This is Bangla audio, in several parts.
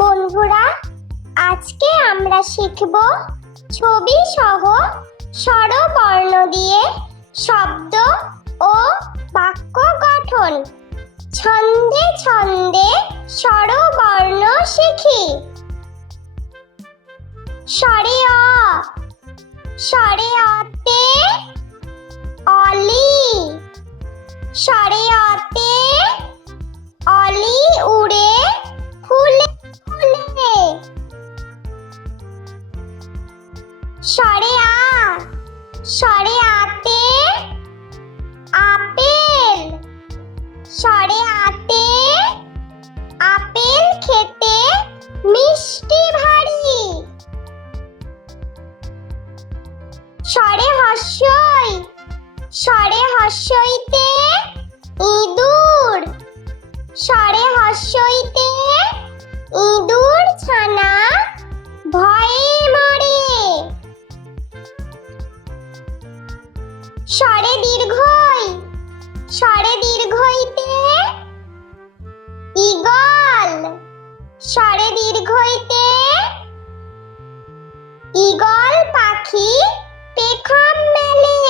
বন্ধুরা, আজকে আমরা শিখব ছবি সহ স্বরবর্ণ দিয়ে শব্দ ও বাক্য গঠন। ছন্দে ছন্দে স্বরবর্ণ শিখি। স্বরে অ, স্বরে অতে অলি, স্বরে অতে অলি উড়ে ফুলে ফুলে। স্বরে আ, স্বরে আতে আপেল, স্বরে আতে আপেল খেতে মিষ্টি ভারী। স্বরে হর্ষই, স্বরে হর্ষইতে ইঁদুর, স্বরে হর্ষইতে ইঁদুর ছানা ভয়ে মরে। স্বরে দীর্ঘই, স্বরে দীর্ঘইতে ঈগল, স্বরে দীর্ঘইতে ঈগল পাখি পেখম মেলে।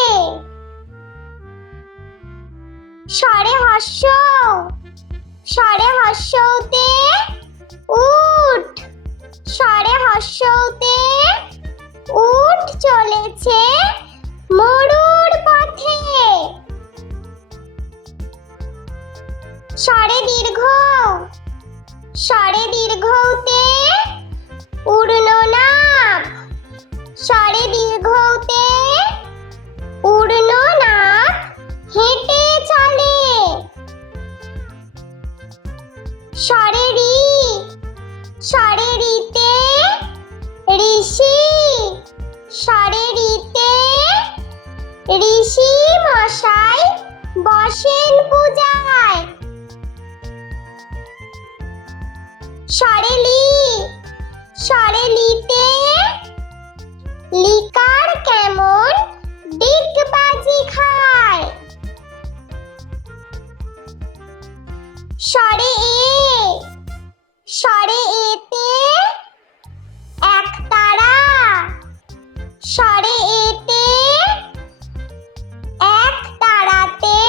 স্বরে হর্ষ, স্বরে হর্ষতে উট, স্বরে হর্ষতে উট চলেছে মরুর পথে। স্বরে দীর্ঘ, স্বরে দীর্ঘতে উড়ননাভ, স্বরে দীর্ঘতে উড়ননাভ হেঁটে চলে। স্বরে রি, স্বরে রিতে ঋষি, স্বরে রিতে ঋষি মশাই বসেন পূজায়। স্বরে লি, স্বরে লিতে লিকার কেমন ডিগবাজি খায়। স্বরে এ, স্বরে এতে একতারা, স্বরে এতে একতারাতে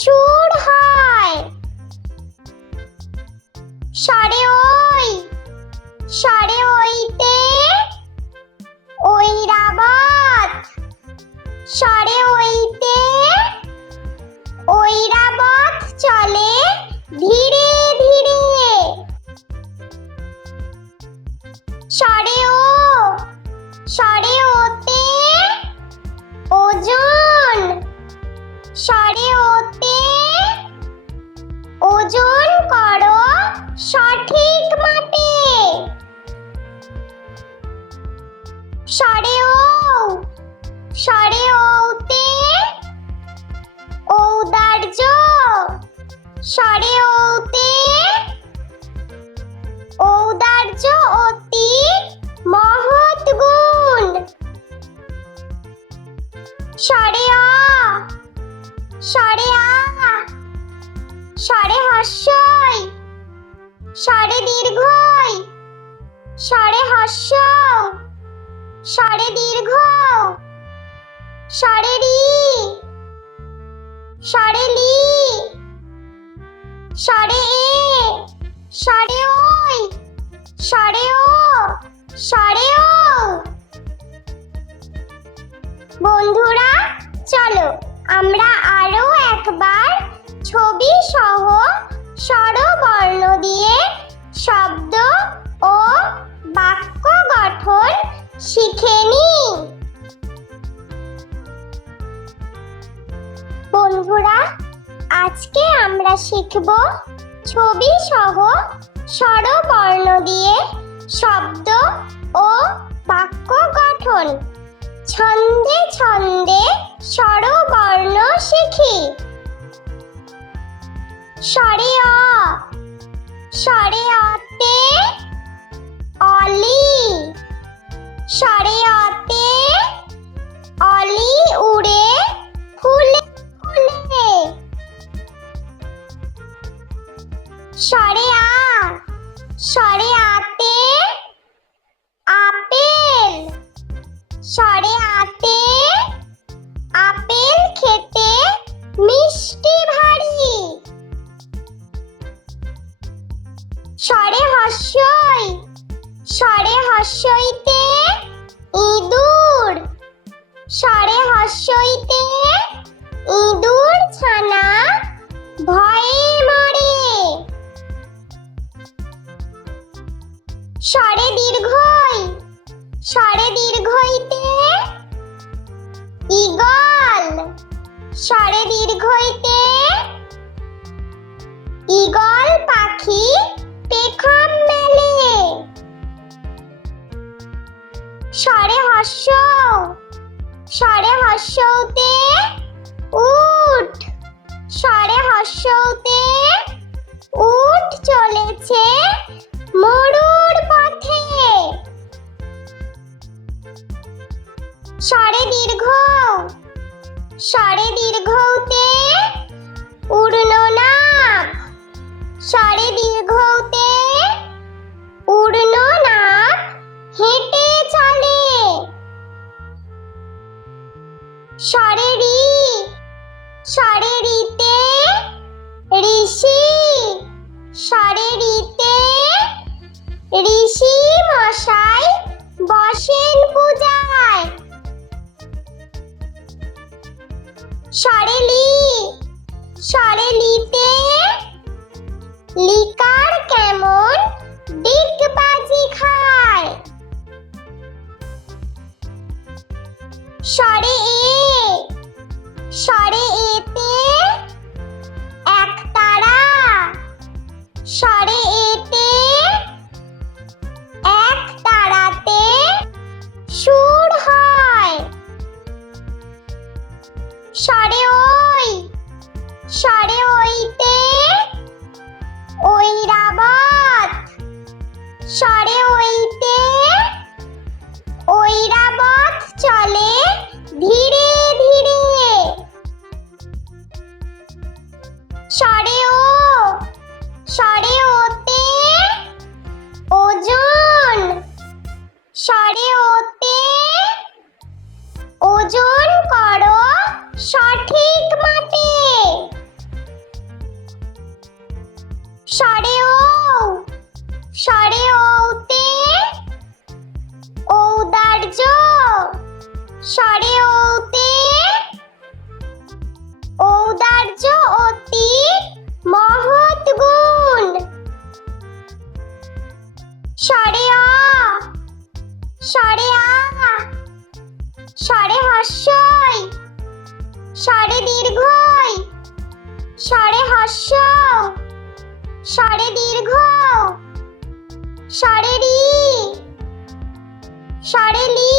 সুর হয়। স্বরে ওই, স্বরে ওইতে ঐরাবত, স্বরে ওইতে ঐরাবত চলে ধীরে ধীরে। স্বরে ও, স্বরে ওতে ওজন, স্বরে ওতে ওজন করো সঠিক মাপে। স্বরে ও, স্বরে ওতে ঔদার্য, স্বরে ওতে ঔদার্য অতি মহৎ গুণ। স্বরে অ, স্বরে আ, স্বরে হর্ষই, স্বরে দীর্ঘই, স্বরে হর্ষ, স্বরে দীর্ঘ, স্বরে রি, স্বরে লি, স্বরে এ, স্বরে ওই, স্বরে ও, স্বরে ও। বন্ধুরা, চলো আমরা আরো একবার ছবি সহ স্বরবর্ণ দিয়ে শব্দ ও বাক্য গঠন শিখে নিই। বন্ধুরা, আজকে আমরা শিখব ছবি সহ স্বরবর্ণ দিয়ে শব্দ ও বাক্য গঠন। ছন্দে ছন্দে স্বরবর্ণ শিখি। স্বরে অ, স্বরে অতে অলি, স্বরে অতে অলি উড়ে ফুলে ফুলে। স্বরে আ, স্বরে আতে আপেল। স্বরে আতে আপেল খেতে মিষ্টি ভারী। স্বরে হর্ষই। স্বরে হর্ষইতে ইঁদুর। স্বরে হর্ষইতে ইঁদুর ছানা ভয়ে মরে। স্বরে দীর্ঘই। স্বরে দীর্ঘইতে ঈগল। স্বরে দীর্ঘইতে ঈগল পাখি পেখম মেলে। স্বরে হর্ষ। স্বরে হর্ষতে উট। স্বরে হর্ষতে উট চলেছে মরুর পথে। স্বরে দীর্ঘ। স্বরে দীর্ঘতে উড়নো নাক। স্বরে দীর্ঘতে উড়নো নাক হেঁটে চলে। স্বরে রি। স্বরে রিতে ঋষি। স্বরে রিতে ঋষি মশাই বসেন পূজায়। স্বরে লি। স্বরে লিতে লিকার কেমন ডিগবাজি খায়। স্বরে এ। স্বরে এতে একতারা। স্বরে এতে একতারাতে সুর হয়। স্বরে ওই। স্বরে ওইতে ঐরাবত। স্বরে ওইতে ঐরাবত চলে ধীরে ধীরে। স্বরে ও। স্বরে ওতে ওজন। স্বরে ওতে ওজন করো সঠিক মাপে। স্বরে ও। স্বরে ওতে ঔদার্য। স্বরে ওতে ঔদার্য অতি মহৎ গুণ। স্বরে অ। স্বরে আ। স্বরে হর্ষই। স্বরে দীর্ঘই। স্বরে হর্ষ। স্বরে দীর্ঘ। স্বরে রি। স্বরে লি।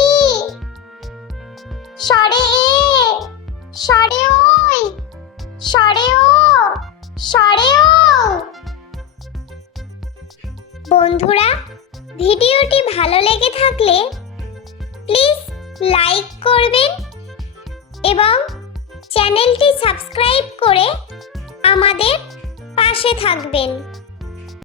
স্বরে এ। স্বরে ওই। স্বরে ও। স্বরে ও। বন্ধুরা, ভিডিওটি ভালো লেগে থাকলে প্লিজ লাইক করবেন এবং চ্যানেলটি সাবস্ক্রাইব করে আমাদের পাশে থাকবেন।